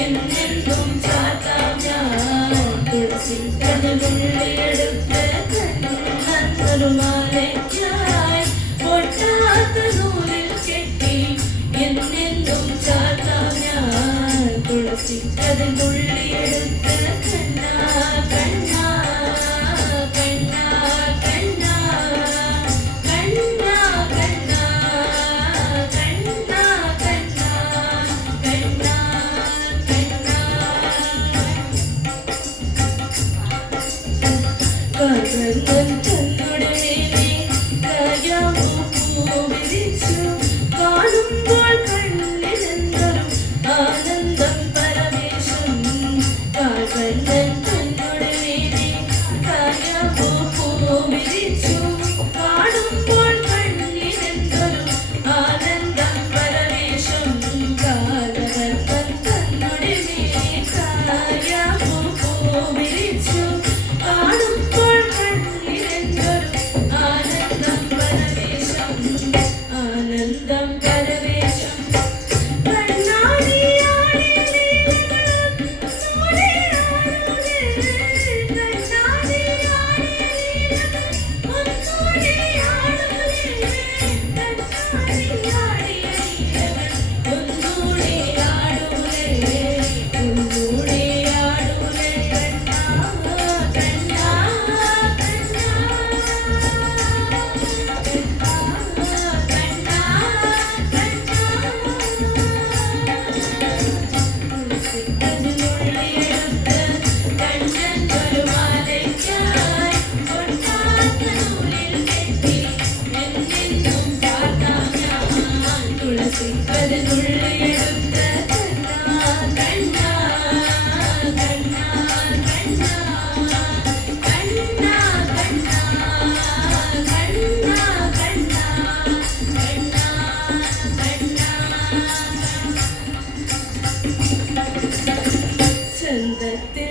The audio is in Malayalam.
എന്നെന്നും ചാത്താം ഞാൻ തുളസി കഥമുള്ളിയെടുത്ത കണ്ണൊരു മാലയ്ക്കായി പൊട്ടാത്ത നൂലിൽ കെട്ടി എന്നെന്നും ചാത്താം ഞാൻ തുളസി കഥമുള്ളിയെടുത്ത കണ്ണാ കണ്ണാ കണ്ണാ കണ്ണാ കണ്ണാ കണ്ണാ കണ്ണാ കണ്ണാ കണ്ണാ കണ്ണൻ തന്നുടെ മേലെ കായാമ്പൂ വിരിച്ചു കാണുമ്പോൾ കണ്ണിലെന്തൊരു ആനന്ദം പരമേശം കണ്ണൻ തന്നുടെ മേലെ കായാമ്പൂ വിരിച്ചു കാണുമ്പോൾ കണ്ണിലെന്തൊരു ആനന്ദം പരമേശം കാലവർണ്ണൻ തന്നുടെ മേലെ കായാമ്പൂ വിരിച്ചു കാണുമ്പോൾ കണ്ണിലെന്തൊരു ആനന്ദം പരമേശം ആനന്ദം പരമേശം കണ്ണാടിയാടി ചന്തത്തിൽ